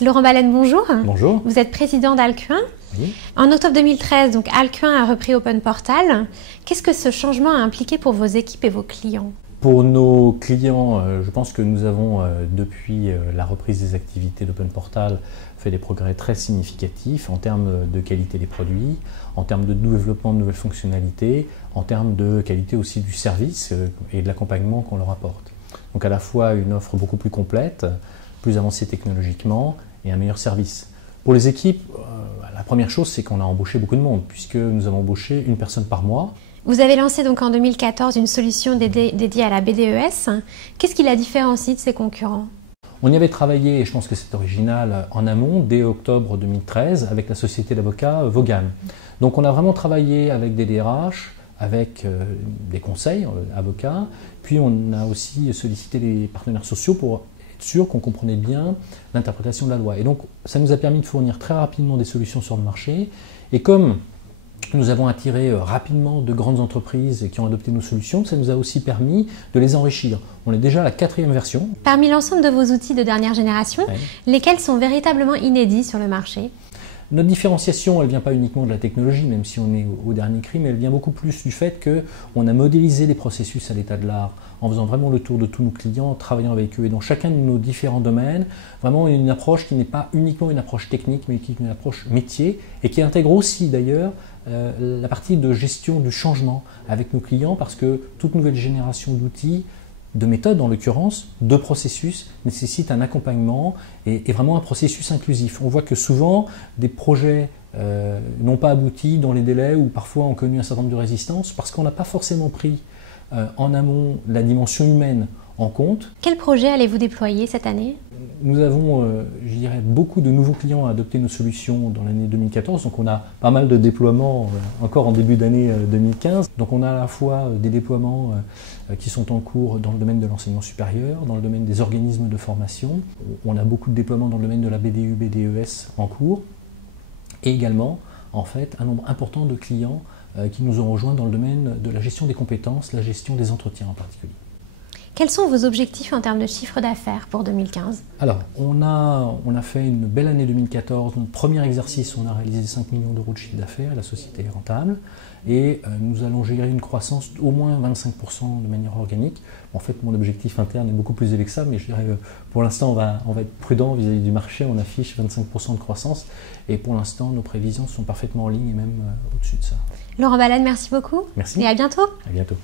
Laurent Ballen, bonjour. Bonjour. Vous êtes président d'Alcuin. Oui. En octobre 2013, donc Alcuin a repris Open Portal. Qu'est-ce que ce changement a impliqué pour vos équipes et vos clients? Pour nos clients, je pense que nous avons, depuis la reprise des activités d'Open Portal, fait des progrès très significatifs en termes de qualité des produits, en termes de développement de nouvelles fonctionnalités, en termes de qualité aussi du service et de l'accompagnement qu'on leur apporte. Donc à la fois une offre beaucoup plus complète, plus avancée technologiquement et un meilleur service. Pour les équipes, la première chose, c'est qu'on a embauché beaucoup de monde, puisque nous avons embauché une personne par mois. Vous avez lancé donc en 2014 une solution dédiée à la BDES. Qu'est-ce qui la différencie de ses concurrents? On y avait travaillé, et je pense que c'est original, en amont, dès octobre 2013, avec la société d'avocats Vaughan. Donc on a vraiment travaillé avec des DRH, avec des conseils avocats, puis on a aussi sollicité les partenaires sociaux pour être sûr qu'on comprenait bien l'interprétation de la loi. Et donc ça nous a permis de fournir très rapidement des solutions sur le marché, et comme nous avons attiré rapidement de grandes entreprises qui ont adopté nos solutions, ça nous a aussi permis de les enrichir. On est déjà à la 4e version. Parmi l'ensemble de vos outils de dernière génération, lesquels sont véritablement inédits sur le marché? Notre différenciation, elle ne vient pas uniquement de la technologie, même si on est au dernier cri, mais elle vient beaucoup plus du fait qu'on a modélisé les processus à l'état de l'art, en faisant vraiment le tour de tous nos clients, en travaillant avec eux, et dans chacun de nos différents domaines, vraiment une approche qui n'est pas uniquement une approche technique, mais qui est une approche métier, et qui intègre aussi d'ailleurs la partie de gestion du changement avec nos clients, parce que toute nouvelle génération d'outils, de méthodes en l'occurrence, de processus, nécessite un accompagnement et vraiment un processus inclusif. On voit que souvent des projets n'ont pas abouti dans les délais ou parfois ont connu un certain nombre de résistances parce qu'on n'a pas forcément pris en amont la dimension humaine en compte. Quel projet allez-vous déployer cette année? Nous avons, je dirais, beaucoup de nouveaux clients à adopter nos solutions dans l'année 2014, donc on a pas mal de déploiements encore en début d'année 2015. Donc on a à la fois des déploiements qui sont en cours dans le domaine de l'enseignement supérieur, dans le domaine des organismes de formation. On a beaucoup de déploiements dans le domaine de la BDU, BDES en cours, et également, en fait, un nombre important de clients qui nous ont rejoints dans le domaine de la gestion des compétences, la gestion des entretiens en particulier. Quels sont vos objectifs en termes de chiffre d'affaires pour 2015? Alors, on a fait une belle année 2014. Notre premier exercice, on a réalisé 5 millions d'euros de chiffre d'affaires, la société est rentable. Et nous allons gérer une croissance d'au moins 25% de manière organique. En fait, mon objectif interne est beaucoup plus élevé que ça, mais je dirais pour l'instant, on va être prudent vis-à-vis du marché. On affiche 25% de croissance. Et pour l'instant, nos prévisions sont parfaitement en ligne et même au-dessus de ça. Laurent Ballen, merci beaucoup. Merci. Et à bientôt. À bientôt.